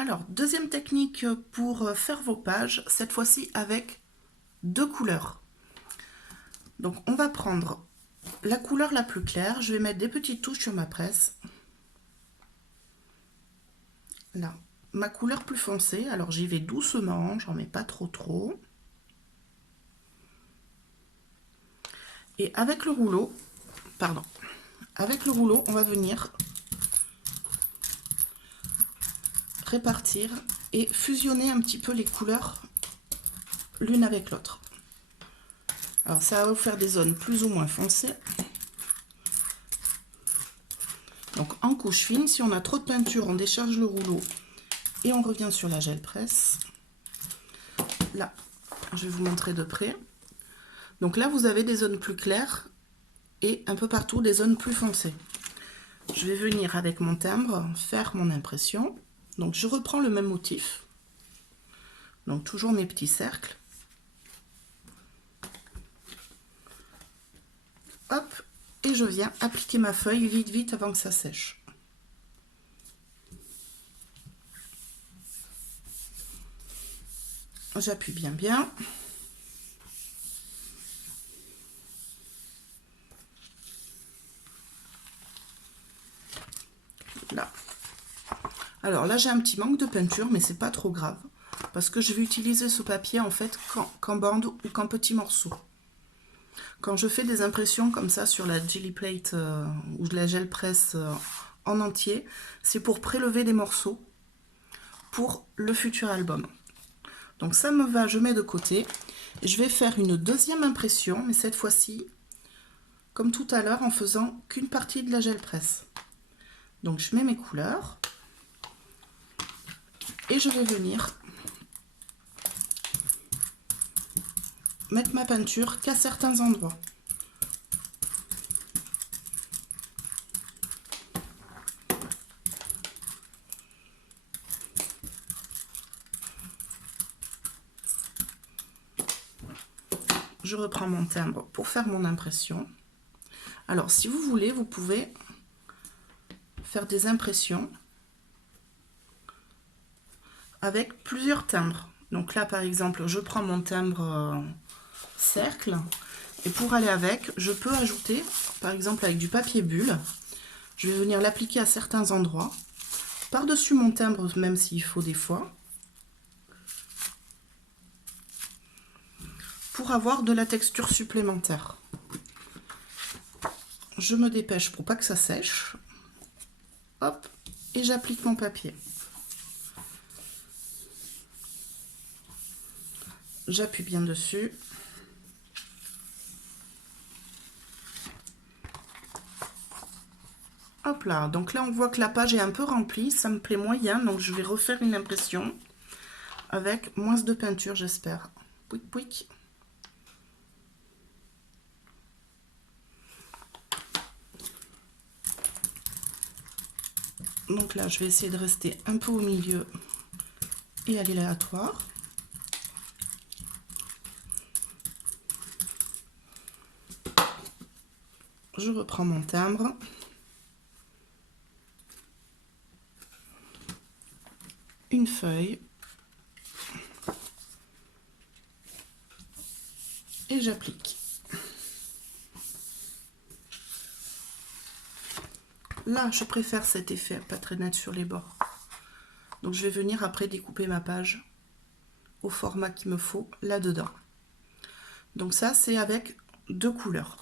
Alors, deuxième technique pour faire vos pages, cette fois-ci avec deux couleurs. Donc, on va prendre la couleur la plus claire. Je vais mettre des petites touches sur ma presse. Là, ma couleur plus foncée. Alors, j'y vais doucement, j'en mets pas trop. Et avec le rouleau, on va venir répartir et fusionner un petit peu les couleurs l'une avec l'autre. Alors ça va vous faire des zones plus ou moins foncées. Donc en couche fine, si on a trop de peinture, on décharge le rouleau et on revient sur la gel presse. Là, je vais vous montrer de près. Donc là, vous avez des zones plus claires et un peu partout des zones plus foncées. Je vais venir avec mon timbre faire mon impression. Donc je reprends le même motif. Donc toujours mes petits cercles. Hop, et je viens appliquer ma feuille vite avant que ça sèche. J'appuie bien. Là. Alors là, j'ai un petit manque de peinture, mais c'est pas trop grave. Parce que je vais utiliser ce papier en fait qu'en bande ou qu'en petits morceaux. Quand je fais des impressions comme ça sur la Gelly Plate ou la gel presse en entier, c'est pour prélever des morceaux pour le futur album. Donc ça me va, je mets de côté. Je vais faire une deuxième impression, mais cette fois-ci, comme tout à l'heure, en faisant qu'une partie de la gel presse. Donc je mets mes couleurs et je vais venir mettre ma peinture qu'à certains endroits. Je reprends mon timbre pour faire mon impression. Alors si vous voulez, vous pouvez faire des impressions avec plusieurs timbres. Donc là par exemple, je prends mon timbre cercle et pour aller avec, je peux ajouter par exemple avec du papier bulle. Je vais venir l'appliquer à certains endroits par-dessus mon timbre, même s'il faut des fois, pour avoir de la texture supplémentaire. Je me dépêche pour pas que ça sèche. Hop, et j'applique mon papier. J'appuie bien dessus. Hop là, donc là on voit que la page est un peu remplie, ça me plaît moyen, donc je vais refaire une impression avec moins de peinture, j'espère. Pouic. Donc là, je vais essayer de rester un peu au milieu et à l'aléatoire. Je reprends mon timbre. Une feuille. Et j'applique. Là, je préfère cet effet pas très net sur les bords. Donc je vais venir après découper ma page au format qu'il me faut là-dedans. Donc ça, c'est avec deux couleurs.